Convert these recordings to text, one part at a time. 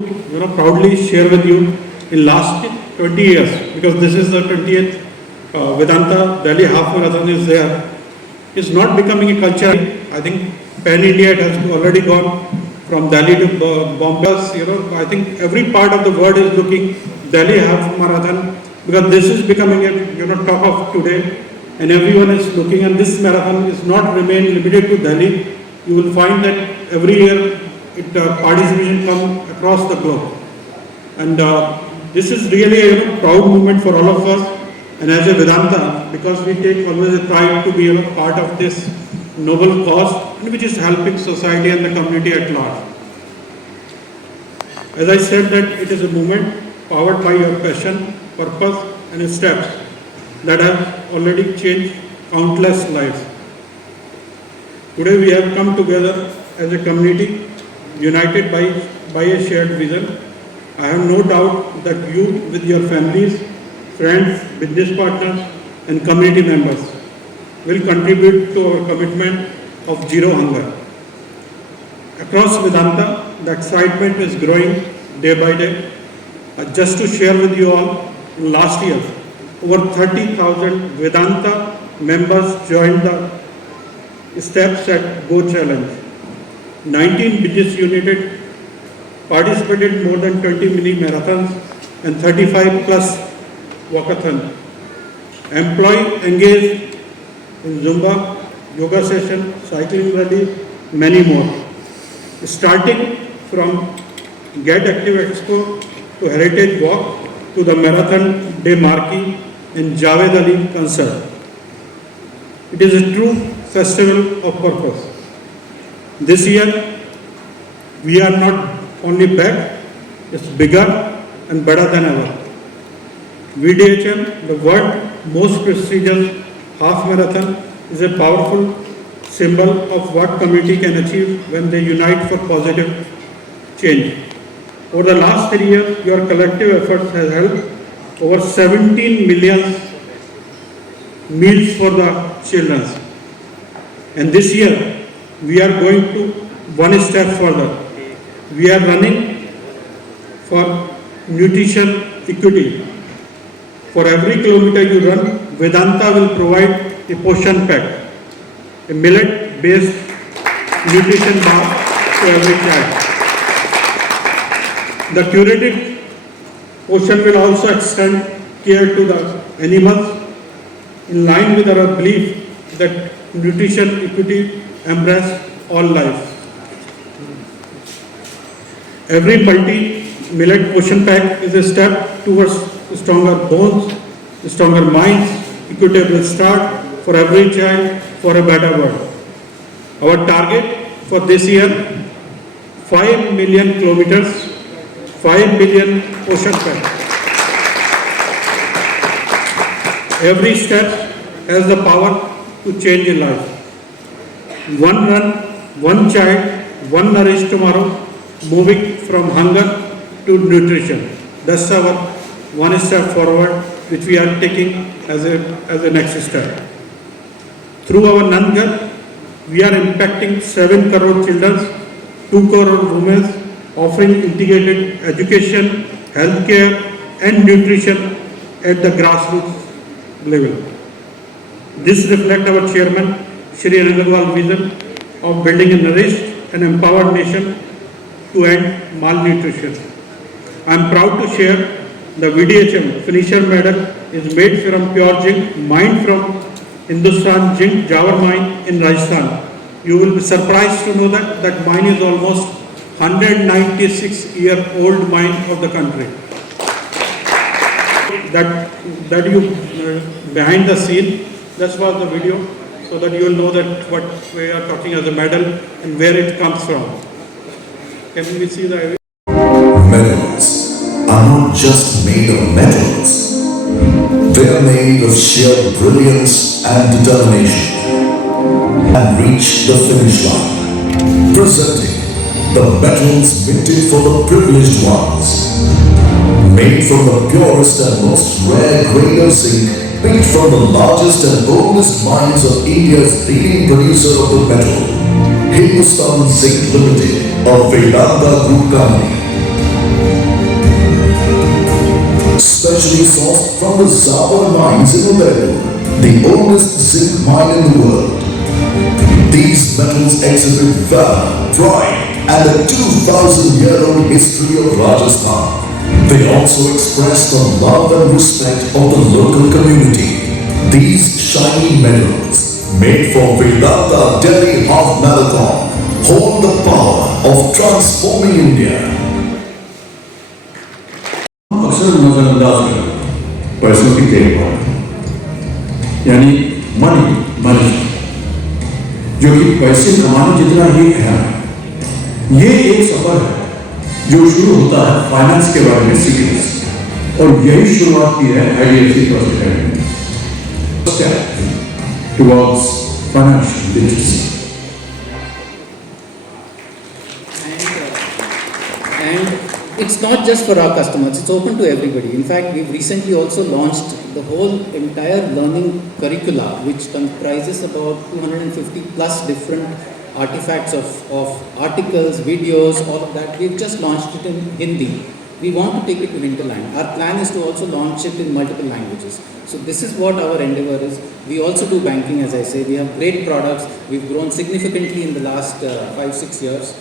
proudly share with you in last 20 years, because this is the 20th Vedanta Delhi Half Marathon is there. It's not becoming a culture. I think pan India, it has already gone from Delhi to Bombay. I think every part of the world is looking Delhi Half Marathon, because this is becoming a talk of today, and everyone is looking. And this marathon is not remain limited to Delhi. You will find that every year participation come across the globe, and this is really a proud moment for all of us. And as a Vedanta, because we take always a pride to be part of this noble cause, which is helping society and the community at large. As I said, that it is a movement powered by your passion, purpose, and steps that have already changed countless lives. Today we have come together as a community, united by a shared vision. I have no doubt that you, with your families, friends, business partners, and community members, will contribute to our commitment of zero hunger. Across Vedanta, the excitement is growing day by day. Just to share with you all, last year, over 30,000 Vedanta members joined the Steps at Go Challenge. 19 business units participated more than 20 mini marathons and 35 plus walkathon. Employee engaged in Zumba, yoga session, cycling rally, many more. Starting from Get Active Expo to Heritage Walk to the Marathon Day Marquee and Javed Ali concert. It is a true festival of purpose. This year, we are not only back, it's bigger and better than ever. VDHM, the world's most prestigious half marathon, is a powerful symbol of what community can achieve when they unite for positive change. Over the last 3 years, your collective efforts has helped over 17 million meals for the children. And this year, we are going to one step further. We are running for nutrition equity. For every kilometer you run, Vedanta will provide a Poshan pack, a millet-based nutrition bar to every child. The curated Poshan will also extend care to the animals, in line with our belief that nutrition equity embraces all life. Every multi-millet Poshan pack is a step towards stronger bones, stronger minds, equitable start for every child, for a better world. Our target for this year, 5 million kilometers, 5 billion Poshan packs. Every step has the power to change a life. One run, one child, one nourished tomorrow, moving from hunger to nutrition. That's our one step forward, which we are taking as a next step. Through our Nangar, we are impacting 7 crore children, 2 crore women, offering integrated education, healthcare, and nutrition at the grassroots level. This reflects our chairman, Shri Agarwal's vision of building a nourished and empowered nation to end malnutrition. I am proud to share the VDHM finisher medal is made from pure zinc, mined from Hindustan Zinc Jawar mine in Rajasthan. You will be surprised to know that mine is almost 196-year-old mine of the country. That you behind the scene, that's was the video, so that you will know that what we are talking as a medal and where it comes from. Can we see the Medals are not just made of metals. They are made of sheer brilliance and determination, and reach the finish line. Presenting the medals minted for the privileged ones. Made from the purest and most rare grade of zinc, picked from the largest and oldest mines of India's leading producer of the metal, Hindustan Zinc Limited, a Vedanta Group company. from the Zawar mines in Udaipur, the oldest zinc mine in the world. These metals exhibit valor, pride, and the 2,000-year-old history of Rajasthan. They also express the love and respect of the local community. These shiny metals, made for Vedanta Delhi Half Marathon, hold the power of transforming India. अक्सर नजरअंदाज करते हैं पैसों की देखभाल, यानी money management, जो कि पैसे कमाने जितना ही अहम है। ये एक सफर है जो शुरू होता है फाइनेंस के बारे में सीखने से, और यही शुरुआत की है IDFC trust academy towards financial literacy. And it's not just for our customers, it's open to everybody. In fact, we've recently also launched the whole entire learning curricula, which comprises about 250 plus different artifacts of articles, videos, all of that. We've just launched it in Hindi. We want to take it to hinterland. Our plan is to also launch it in multiple languages. So this is what our endeavor is. We also do banking, as I say. We have great products. We've grown significantly in the last 5-6 years.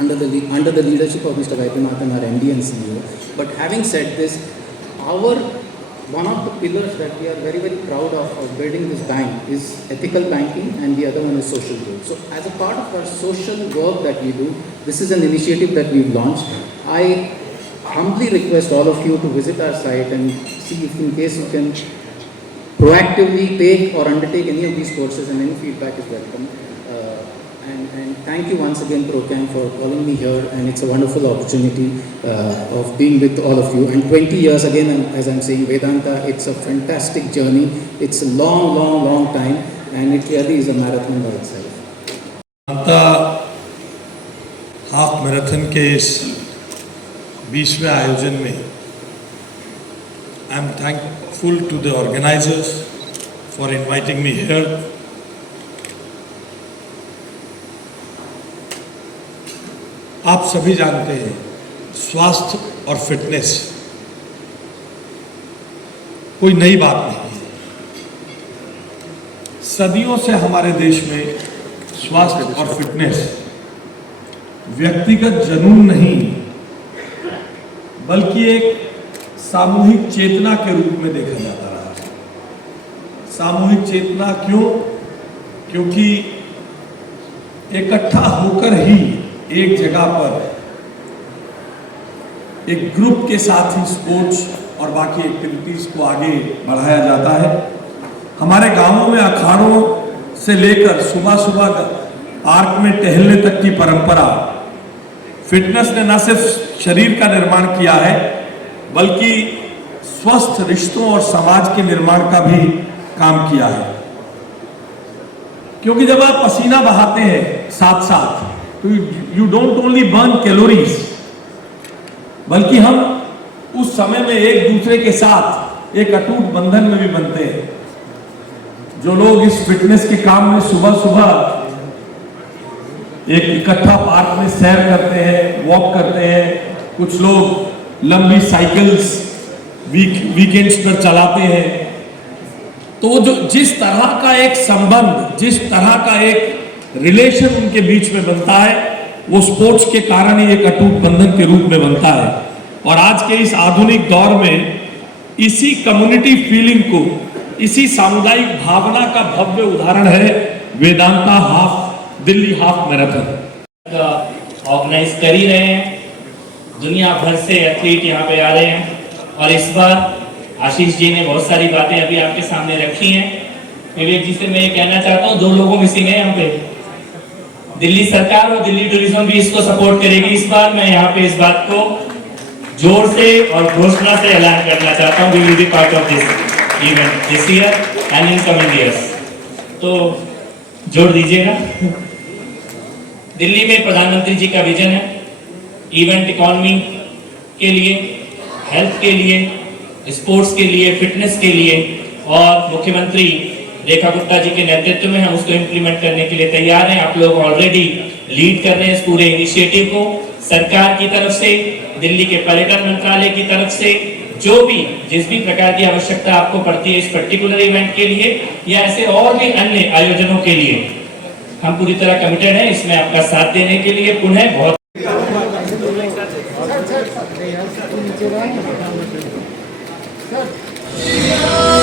Under the leadership of Mr. Vaidyanathan, our MD and CEO. But having said this, one of the pillars that we are very, very proud of building this bank is ethical banking, and the other one is social growth. So as a part of our social work that we do, this is an initiative that we've launched. I humbly request all of you to visit our site and see if in case you can proactively take or undertake any of these courses, and any feedback is welcome. And thank you once again, ProCam, for calling me here, and it's a wonderful opportunity of being with all of you. And 20 years again, as I'm saying, Vedanta, it's a fantastic journey. It's a long, long, long time, and it really is a marathon by itself. Vedanta half marathon के इस 20वें आयोजन में I am thankful to the organisers for inviting me here. आप सभी जानते हैं स्वास्थ्य और फिटनेस कोई नई बात नहीं है। सदियों से हमारे देश में स्वास्थ्य और फिटनेस व्यक्तिगत जुनून नहीं, बल्कि एक सामूहिक चेतना के रूप में देखा जाता रहा है। सामूहिक चेतना क्यों? क्योंकि इकट्ठा होकर ही एक जगह पर एक ग्रुप के साथ ही स्पोर्ट्स और बाकी एक्टिविटीज को आगे बढ़ाया जाता है। हमारे गांवों में अखाड़ों से लेकर सुबह सुबह पार्क में टहलने तक की परंपरा फिटनेस ने न सिर्फ शरीर का निर्माण किया है, बल्कि स्वस्थ रिश्तों और समाज के निर्माण का भी काम किया है। क्योंकि जब आप पसीना बहाते हैं साथ साथ, तो you don't only burn calories, बल्कि हम उस समय में एक दूसरे के साथ एक अटूट बंधन में भी बनते हैं। जो लोग इस फिटनेस के काम में सुबह सुबह एक इकट्ठा पार्क में सैर करते हैं, वॉक करते हैं, कुछ लोग लंबी साइकिल्स वीकेंड्स पर चलाते हैं, तो जो जिस तरह का एक संबंध, जिस तरह का एक रिलेशन उनके बीच में बनता है, वो स्पोर्ट्स के कारण ही एक अटूट बंधन के रूप में बनता है। और आज के इस आधुनिक दौर में इसी कम्युनिटी फीलिंग को, इसी सामुदायिक भावना का भव्य उदाहरण है Vedanta Delhi half marathon. Organise कर ही रहे हैं, दुनिया भर से एथलीट यहाँ पे आ रहे हैं, और इस बार आशीष जी ने बहुत सारी बातें अभी आपके सामने रखी हैं। विवेक जी से मैं ये कहना चाहता हूँ, 2 लोगों मिसिंग है यहाँ पे। दिल्ली सरकार और दिल्ली टूरिज्म भी इसको सपोर्ट करेगी इस बार। मैं यहाँ पे इस बात को जोर से और घोषणा से ऐलान करना चाहता हूँ, we will be part of this event this year and in coming years. तो जोड़ दीजिएगा। दिल्ली में प्रधानमंत्री जी का विजन है इवेंट इकोनॉमी के लिए, हेल्थ के लिए, स्पोर्ट्स के लिए, फिटनेस के लिए, और मुख्यमंत्री रेखा गुप्ता जी के नेतृत्व में हम उसको इम्प्लीमेंट करने के लिए तैयार हैं। आप लोग ऑलरेडी लीड कर रहे हैं इस पूरे इनिशिएटिव को। सरकार की तरफ से, दिल्ली के पर्यटन मंत्रालय की तरफ से जो भी जिस भी प्रकार की आवश्यकता आपको पड़ती है इस पर्टिकुलर इवेंट के लिए या ऐसे और भी अन्य आयोजनों के लिए, हम पूरी तरह कमिटेड हैं इसमें आपका साथ देने के लिए। पुनः बहुत Sir.